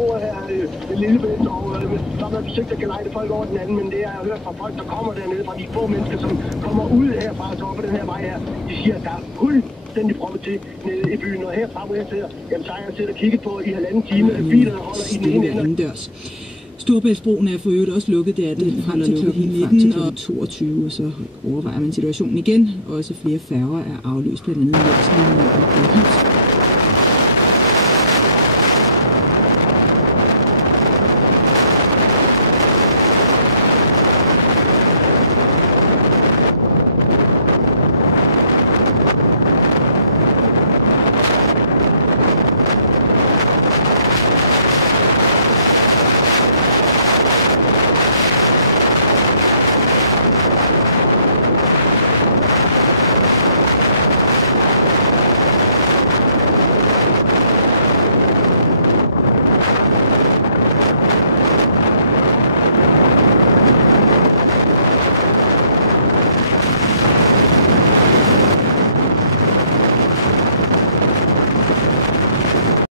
bor her i Lillebælt, og der har været forsøgt at gelejde folk over den anden, men det er jeg hørt fra folk, der kommer dernede, fra de få mennesker, som kommer ud herfra, så op på den her vej her. De siger, at der er fuldstændig proppet til nede i byen, og herfra, hvor jeg sidder, jamen, så har jeg siddet og kigget på i 1,5 time. Bilerne holder i den ene ende. Storebæltsbroen er for øvrigt også lukket, det er det frem til klokken 19 og 22, og så overvejer man situationen igen. Også flere færger er aflyst, blandt andet